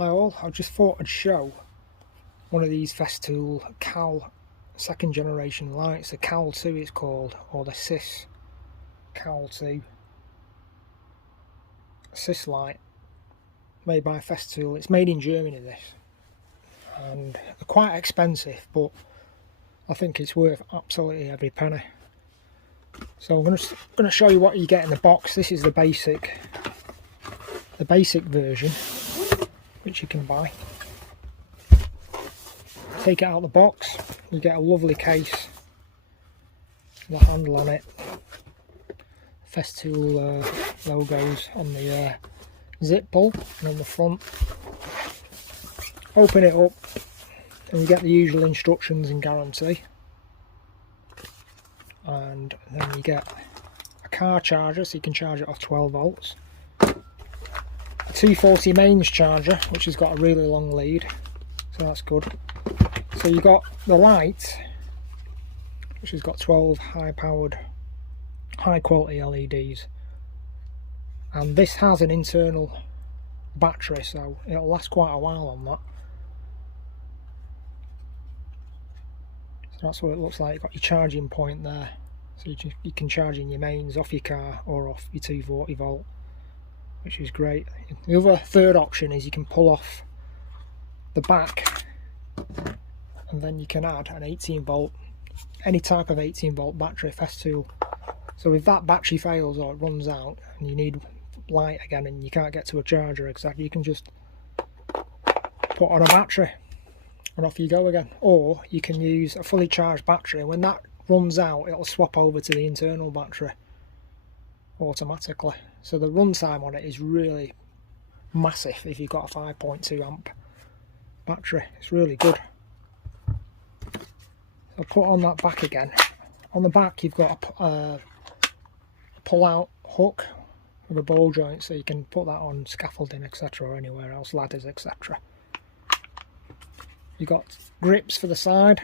Hi all, I just thought I'd show one of these Festool Cal second generation lights, the Cal 2 it's called, or the Cis Cal 2 Cis light, made by Festool. It's made in Germany, this, and they're quite expensive, but I think it's worth absolutely every penny. So I'm going to show you what you get in the box. This is the basic version, which you can buy. Take it out of the box, you get a lovely case with a handle on it, Festool logos on the zip pull and on the front. Open it up and you get the usual instructions and guarantee, and then you get a car charger so you can charge it off 12 volts, a 240 mains charger which has got a really long lead, so that's good. So you got the light, which has got 12 high quality LEDs, and this has an internal battery, so it'll last quite a while on that. So that's what it looks like. You've got your charging point there, so you can charge in your mains off your car or off your 240 volt, which is great. The other third option is you can pull off the back, and then you can add an 18 volt, any type of 18 volt battery, Festool. So if that battery fails or it runs out and you need light again and you can't get to a charger exactly, you can just put on a battery and off you go again. Or you can use a fully charged battery. When that runs out, it'll swap over to the internal battery automatically. So the runtime on it is really massive if you've got a 5.2 amp battery. It's really good. I'll put on that back again. On the back you've got a pull-out hook with a ball joint, so you can put that on scaffolding, etc., or anywhere else, ladders, etc. You've got grips for the side,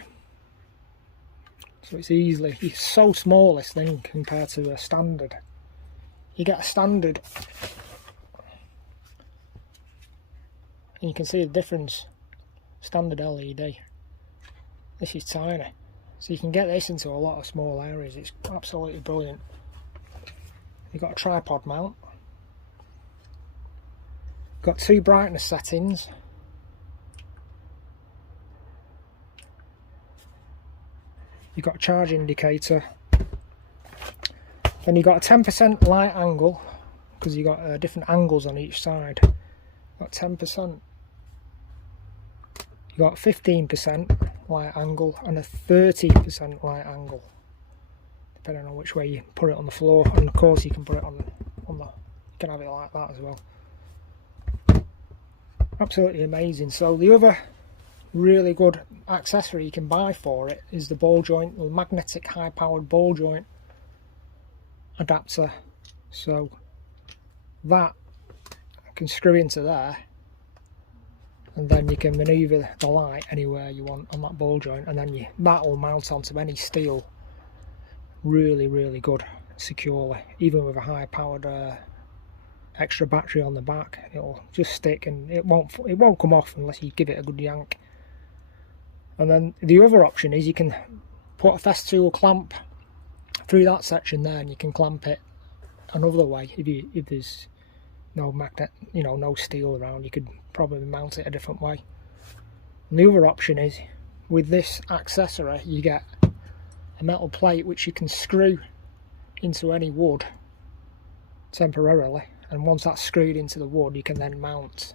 so it's so small, this thing, compared to a standard. You get a standard and you can see the difference. Standard LED, this is tiny, so you can get this into a lot of small areas. It's absolutely brilliant. You've got a tripod mount, got two brightness settings, you've got a charge indicator, then you've got a 10% light angle, because you've got different angles on each side. Got 10%, you've got 15% light angle and a 30% light angle, depending on which way you put it on the floor, and of course you can put it on the, you can have it like that as well. Absolutely amazing. So the other really good accessory you can buy for it is the ball joint, the magnetic high powered ball joint adapter. So that can screw into there, and then you can manoeuvre the light anywhere you want on that ball joint, and then that will mount onto any steel really good securely. Even with a high powered extra battery on the back, it'll just stick and it won't come off unless you give it a good yank. And then the other option is you can put a Festool clamp through that section there, and you can clamp it another way. If there's no magnet, no steel around, you could probably mount it a different way. And the other option is, with this accessory, you get a metal plate which you can screw into any wood temporarily, and once that's screwed into the wood, you can then mount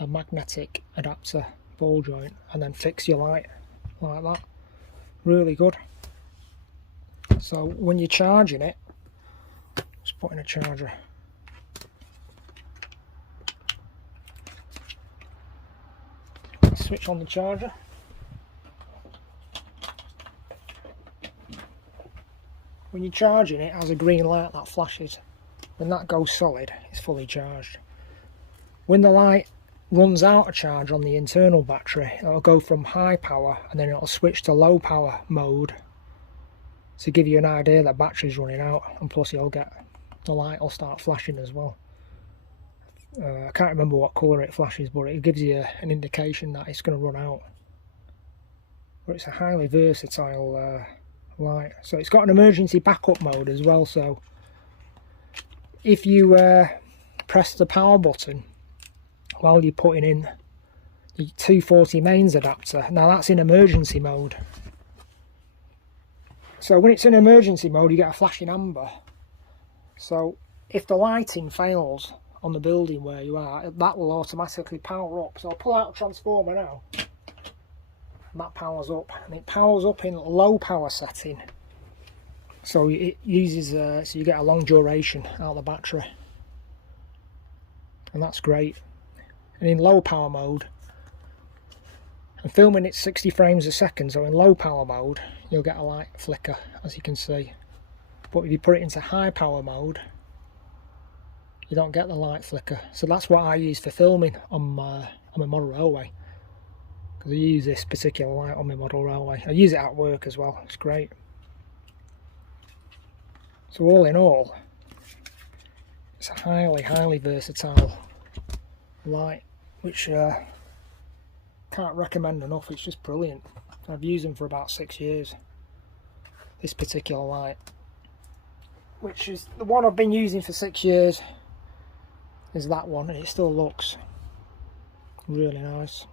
a magnetic adapter ball joint and then fix your light like that. Really good. So when you're charging it, just put in a charger. Switch on the charger. When you're charging, it has a green light that flashes. When that goes solid, it's fully charged. When the light runs out of charge on the internal battery, it'll go from high power and then it'll switch to low power mode to give you an idea that battery's running out, and plus the light will start flashing as well. I can't remember what colour it flashes, but it gives you an indication that it's going to run out. But it's a highly versatile light. So it's got an emergency backup mode as well, so if you press the power button while you're putting in the 240 mains adapter, now that's in emergency mode. So when it's in emergency mode you get a flashing amber. So if the lighting fails on the building where you are, that will automatically power up. So I'll pull out a transformer now, and that powers up, and it powers up in low power setting. So it uses, so you get a long duration out of the battery, and that's great. And in low power mode, I'm filming it 60 frames a second, so in low power mode you'll get a light flicker, as you can see. But if you put it into high power mode, you don't get the light flicker. So that's what I use for filming on my model railway, because I use this particular light on my model railway. I use it at work as well, it's great. So all in all, it's a highly versatile light, which can't recommend enough. It's just brilliant. I've used them for about 6 years, this particular light, which is the one I've been using for 6 years, is that one, and it still looks really nice.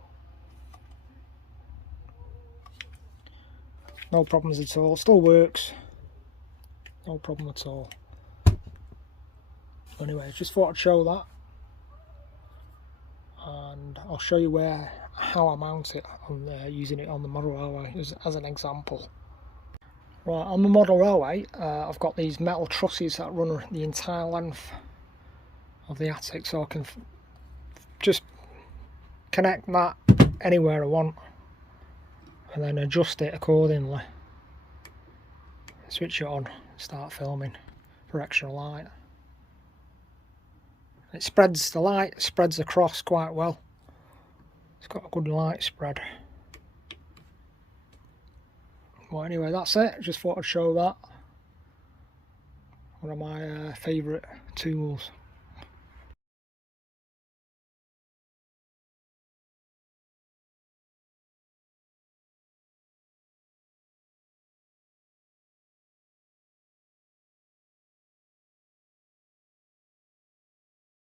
No problems at all, still works, no problem at all. Anyway, just thought I'd show that, and I'll show you how I mount it on using it on the model railway as an example. Right, on the model railway, I've got these metal trusses that run the entire length of the attic, so I can just connect that anywhere I want and then adjust it accordingly. Switch it on, start filming for extra light. It spreads, the light spreads across quite well. It's got a good light spread. Well, anyway, that's it. Just thought I'd show that. One of my favourite tools.